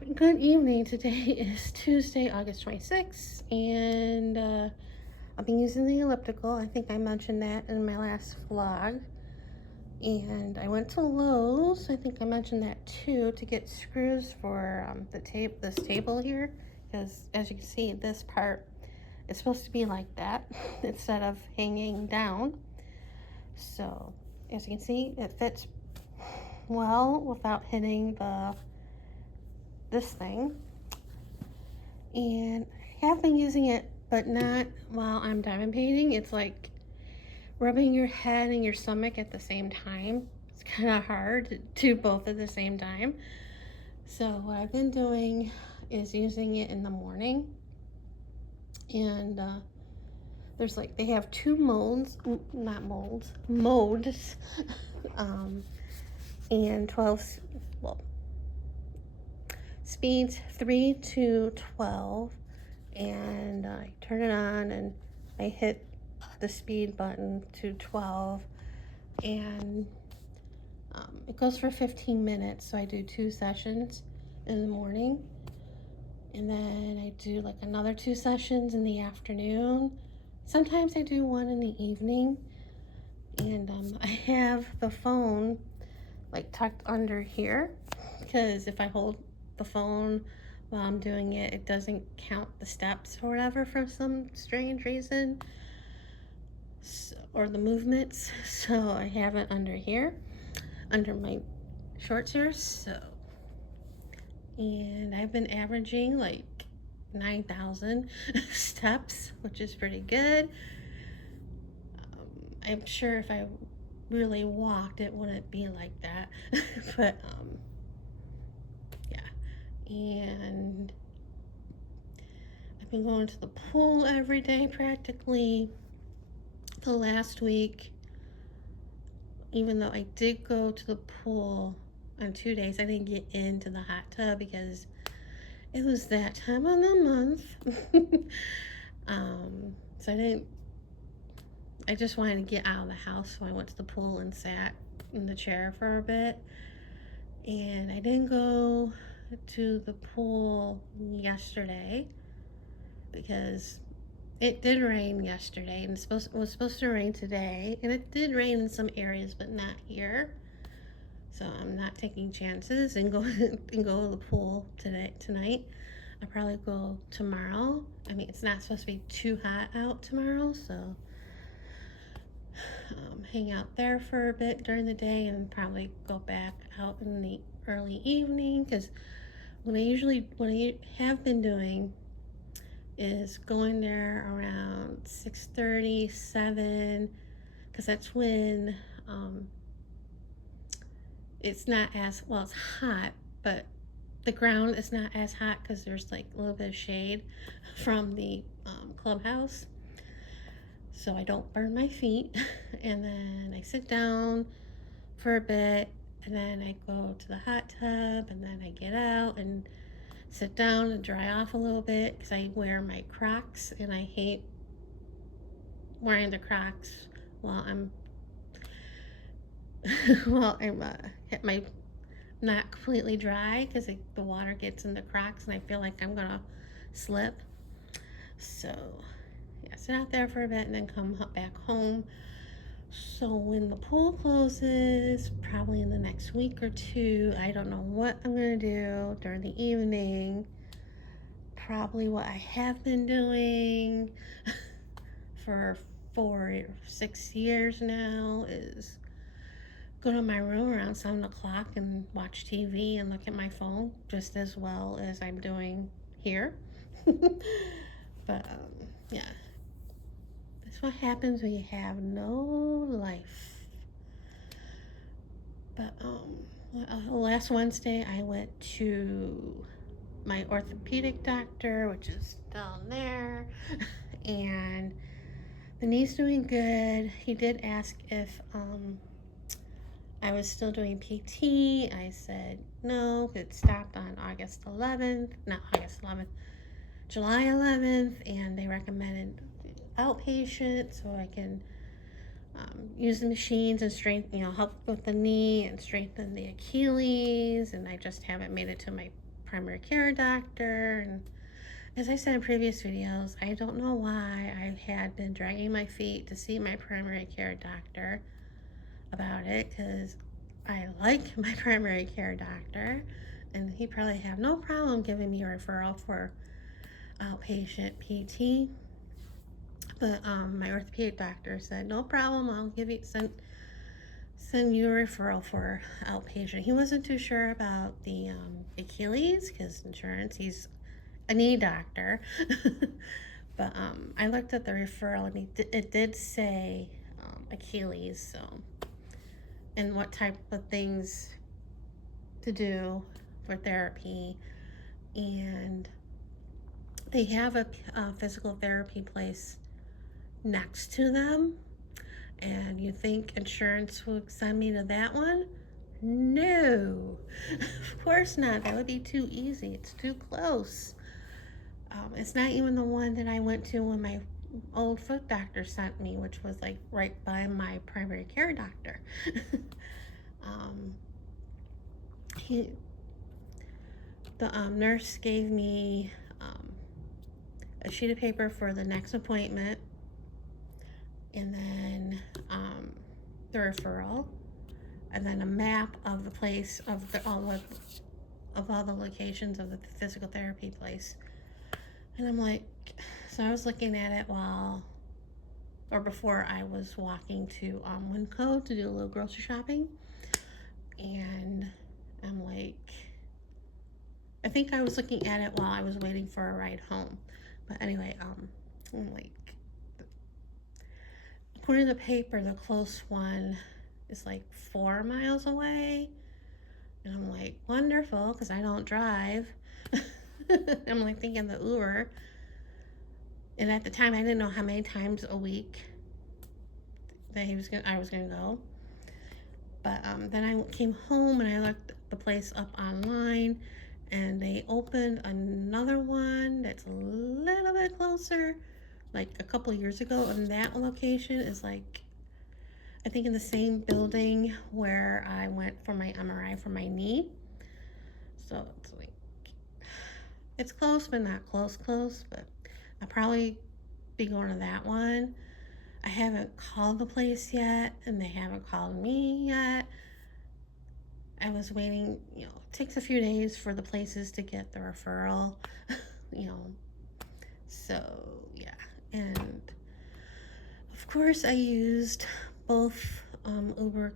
Good evening. Today is Tuesday, August 26th, and I've been using the elliptical. I think I mentioned that in my last vlog. And I went to Lowe's, I think I mentioned that too, to get screws for this table here. Because as you can see, this part is supposed to be like that instead of hanging down. So, as you can see, it fits well without hitting this thing. And I have been using it, but not while I'm diamond painting. It's like rubbing your head and your stomach at the same time. It's kind of hard to do both at the same time. So what I've been doing is using it in the morning. And they have two modes, modes, and 12, speeds 3 to 12. And I turn it on and I hit the speed button to 12, and it goes for 15 minutes. So I do 2 sessions in the morning, and then I do like another 2 sessions in the afternoon. Sometimes I do one in the evening. And I have the phone like tucked under here, because if I hold the phone while I'm doing it, it doesn't count the steps or whatever for some strange reason, or the movements. So I have it under here, under my shorts here. And I've been averaging like 9,000 steps, which is pretty good. I'm sure if I really walked, it wouldn't be like that. But yeah. And I've been going to the pool every day practically. The last week, even though I did go to the pool on 2 days, I didn't get into the hot tub because it was that time of the month. So I just wanted to get out of the house, so I went to the pool and sat in the chair for a bit. And I didn't go to the pool yesterday because it did rain yesterday, and it was supposed to rain today, and it did rain in some areas, but not here. So I'm not taking chances and go to the pool tonight. I'll probably go tomorrow. I mean, it's not supposed to be too hot out tomorrow, so hang out there for a bit during the day and probably go back out in the early evening. Because what I have been doing is going there around 6:30, 7, because that's when it's not as well. It's hot, but the ground is not as hot because there's like a little bit of shade from the clubhouse, so I don't burn my feet. And then I sit down for a bit, and then I go to the hot tub, and then I get out and sit down and dry off a little bit because I wear my Crocs, and I hate wearing the Crocs while I'm not completely dry, because the water gets in the Crocs and I feel like I'm gonna slip. So yeah, sit out there for a bit and then come back home. So when the pool closes, probably in the next week or 2, I don't know what I'm gonna do during the evening. Probably what I have been doing for 4 or 6 years now is go to my room around 7 o'clock and watch TV and look at my phone, just as well as I'm doing here. But yeah, that's what happens when you have no life. But last Wednesday I went to my orthopedic doctor, which is down there, and the knee's doing good. He did ask if I was still doing PT. I said no, it stopped on July 11th, and they recommended outpatient so I can use the machines and strengthen, help with the knee and strengthen the Achilles. And I just haven't made it to my primary care doctor. And as I said in previous videos, I don't know why I had been dragging my feet to see my primary care doctor about it, because I like my primary care doctor and he probably have no problem giving me a referral for outpatient PT. But my orthopedic doctor said, no problem, I'll give you send you a referral for outpatient. He wasn't too sure about the Achilles because insurance. He's a knee doctor. But I looked at the referral and it did say Achilles. So, and what type of things to do for therapy. And they have a physical therapy place next to them. And you think insurance would send me to that one? No, of course not. That would be too easy. It's too close. It's not even the one that I went to when my old foot doctor sent me, which was like right by my primary care doctor. The nurse gave me a sheet of paper for the next appointment, and then the referral, and then a map of the place of all the locations of the physical therapy place. And I'm like, so I was looking at it before I was walking to Winco to do a little grocery shopping, and I'm like, I think I was looking at it while I was waiting for a ride home. But anyway, I'm like, according to the paper, the close one is like 4 miles away. And I'm like, wonderful, because I don't drive. I'm like thinking the Uber. And at the time, I didn't know how many times a week that I was gonna go. But then I came home and I looked the place up online, and they opened another one that's a little bit closer, like a couple years ago. And that location is like, I think in the same building where I went for my MRI for my knee. So it's like, it's close, but not close, but I'll probably be going to that one. I haven't called the place yet, and they haven't called me yet. I was waiting, it takes a few days for the places to get the referral, So, yeah. And of course, I used both Uber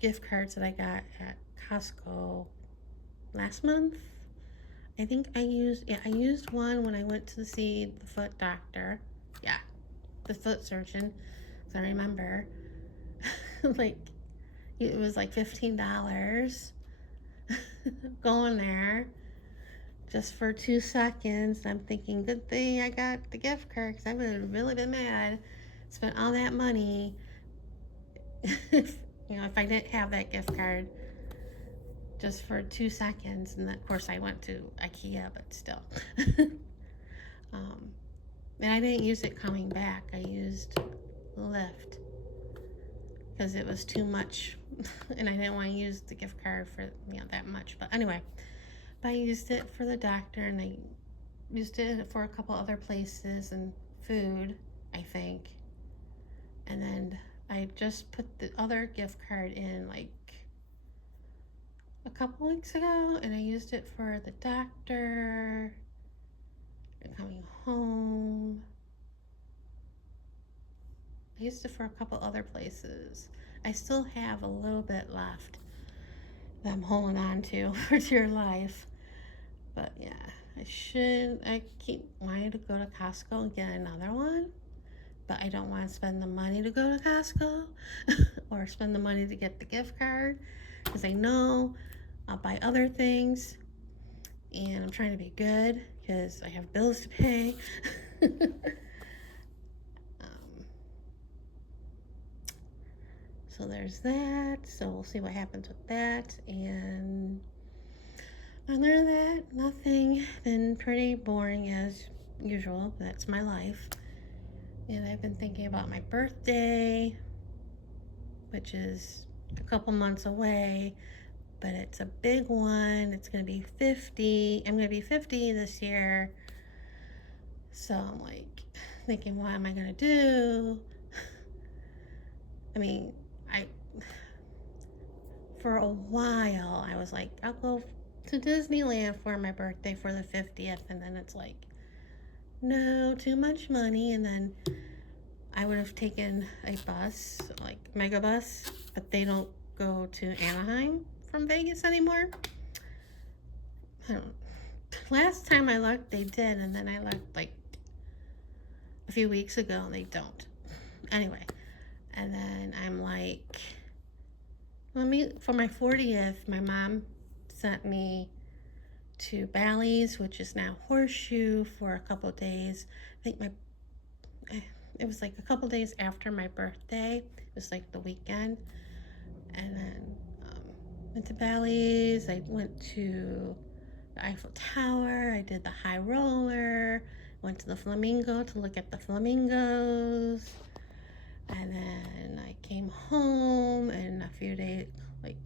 gift cards that I got at Costco last month. I think I used one when I went to see the foot doctor. Yeah, the foot surgeon. So I remember, like, it was like $15 going there just for 2 seconds. I'm thinking, good thing I got the gift card, because I would have really been mad. Spent all that money if I didn't have that gift card just for 2 seconds. And of course I went to IKEA, but still. And I didn't use it coming back. I used Lyft because it was too much and I didn't want to use the gift card for that much. But anyway, I used it for the doctor, and I used it for a couple other places and food, I think. And then I just put the other gift card in like a couple weeks ago, and I used it for the doctor and coming home. I used it for a couple other places. I still have a little bit left that I'm holding on to for dear life. But yeah, I keep wanting to go to Costco and get another one, but I don't want to spend the money to go to Costco or spend the money to get the gift card, because I know I'll buy other things, and I'm trying to be good because I have bills to pay. So there's that. So we'll see what happens with that. And other than that, nothing. Been pretty boring as usual. That's my life. And I've been thinking about my birthday, which is a couple months away. but it's a big one. It's gonna be 50. I'm gonna be 50 this year. So I'm like thinking, what am I gonna do? I mean, I for a while I was like, I'll go to Disneyland for my birthday for the 50th, and then it's like, no, too much money. And then I would have taken a bus, like mega bus, but they don't go to Anaheim from Vegas anymore. I don't, last time I looked, they did, and then I looked like a few weeks ago, and they don't. Anyway, and then I'm like, for my 40th, my mom sent me to Bally's, which is now Horseshoe, for a couple days. I think it was like a couple days after my birthday. It was like the weekend. And then went to Bally's. I went to the Eiffel Tower. I did the high roller. Went to the Flamingo to look at the flamingos. And then I came home, and a few days, like,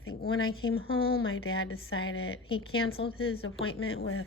I think when I came home, my dad decided he canceled his appointment with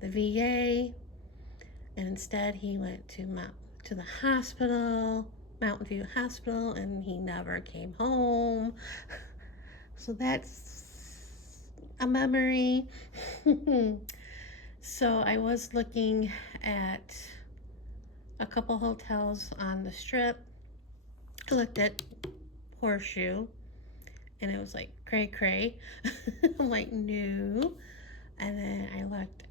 the VA, and instead he went to the hospital, Mountain View Hospital, and he never came home. So that's a memory. So I was looking at a couple hotels on the Strip. I looked at Horseshoe, and it was like cray. I'm like, no. And then I looked,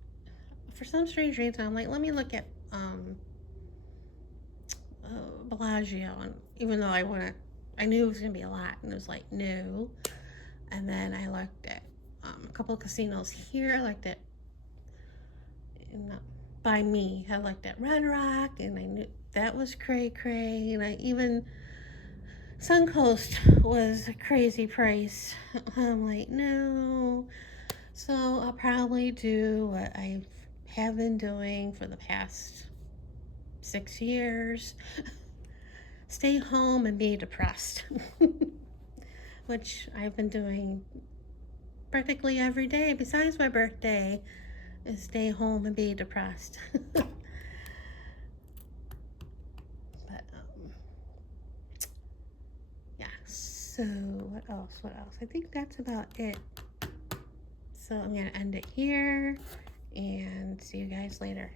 for some strange reason, I'm like, let me look at Bellagio. And even though I knew it was gonna be a lot, and it was like, no. And then I looked at a couple of casinos here. I looked at by me. I looked at Red Rock, and I knew that was cray. And I even Suncoast was a crazy price. I'm like, no. So I'll probably do what I have been doing for the past 6 years. Stay home and be depressed. Which I've been doing practically every day besides my birthday, is stay home and be depressed. But yeah, so what else? I think that's about it. So I'm gonna end it here and see you guys later.